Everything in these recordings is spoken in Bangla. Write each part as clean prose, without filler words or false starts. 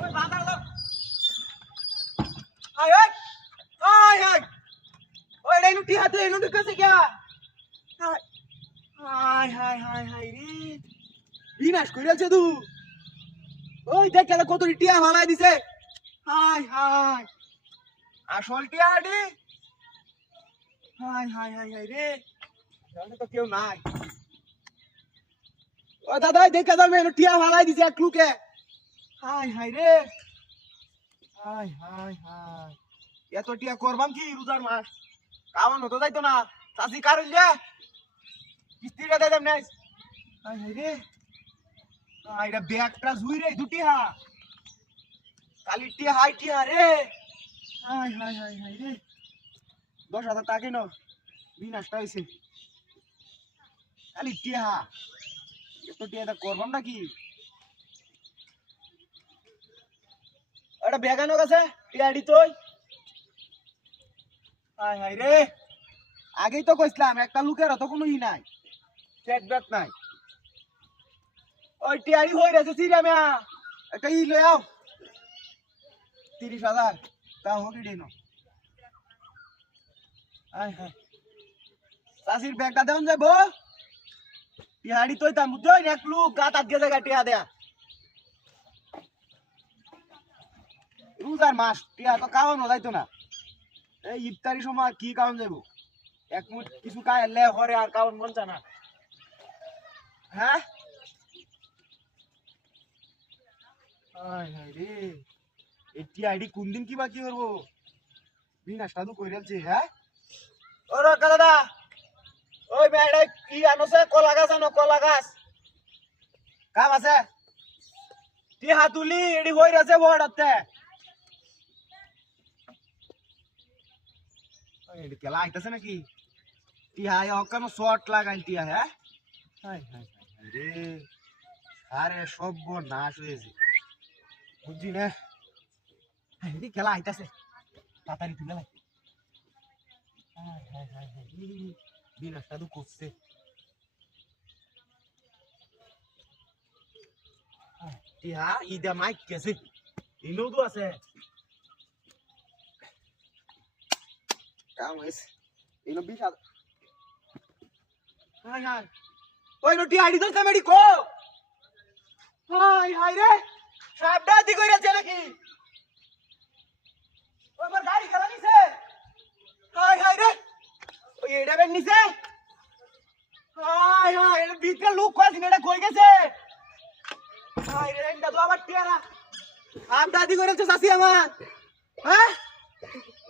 ওই বাঁধা দাও। আয় আয় আয় আয় ওই রে নুটি হাতে নুটি কাছে গিয়া আয় আয় হায় হায় হায় রে বিনাশ কইরাছে তু ওই দেখ কেন কত টিয়া ভালাই দিছে হায় হায় আসল টিয়া আডি হায় হায় হায় হায় রে তাহলে তো কেউ নাই ও দাদা দেখে দাও মেনু টিয়া ভালাই দিছে এক লুকে হায় হায় রে হায় হায় হায় এত টিয়া করবাম কি রোজার মাস কামান হতো যাইতো না চাষি কারণ যে কিস্তিটা দেয় নাই হায় হায় রে এটা ব্যাগটা জুই রে দুটি হা কালি টিয়া হাই টিয়া রে হায় হায় হায় হায় রে 10,000 টাকা কেন বিনাশটা হয়েছে কালি টিয়া এত টিয়াটা করবাম নাকি এটা বেগানো গেছে টিয়াডি তুই হায় হায় রে আগেই তো কইছিলাম একটা লুকের তো কোনো ই নাই পেট বেট নাই ওই টিয়াডি হই রেছে সিরামিয়া একটা ই লই আও 30,000 তা হোক এটাই নো হায় হায় চাষির ব্যাগটা দেন যাবো টিয়াডি তুই তা বুঝছই এক লুক গাত আটকে জায়গা টিয়া দেয়া রোজার মাস টিয়া তো খাওয়ানো যাইতো না এই ইফতারি সময় কি কারণ যাবো এক মুঠ কিছু খাইলে হরে আর কারণ মন চায় না হ্যাঁ হায় হায় রে এই টিয়াডি কোন দিন কিবা কি করবো বিনাশটা তো কইরালছে হ্যাঁ ও রকা দাদা ওই মেয়েটা কি আনছে কলা গাছ আনো কলা গাছ কাম আছে টি হাতুলি এডি হই আছে বড়তে এডি কেলা আইতাছে নাকি টিয়া ওখানে শর্ট লাগাই টিয়া হ্যাঁ হায় হায় হায় রে আরে সব নাশ হয়েছে বুঝছি না এডি খেলা আইতাছে তাড়াতাড়ি তুলে লাই হায় হায় হায় হায় বিনাশটা তো করছে টিয়া ইদা মাইক কেছে ইনো তো আছে কাম হইছে ইনো বিশাল হায় হায় ওই নোটি আইডি তো মেডি কো হায় হায় রে সাবডাতি কইরাছে নাকি ওই আমার গাড়ি খেলা নিছে হায় হায় রে ওই এডা বেন নিছে হায় হায় এর ভিতরে লোক কইছে এটা কই গেছে হায় রে এটা তো আবার টিয়ারা সাবডাতি কইরাছে চাচি আমার হ্যাঁ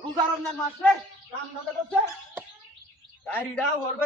রোজা রমজান মাস রে কাম না করছে গাড়িটা হরবে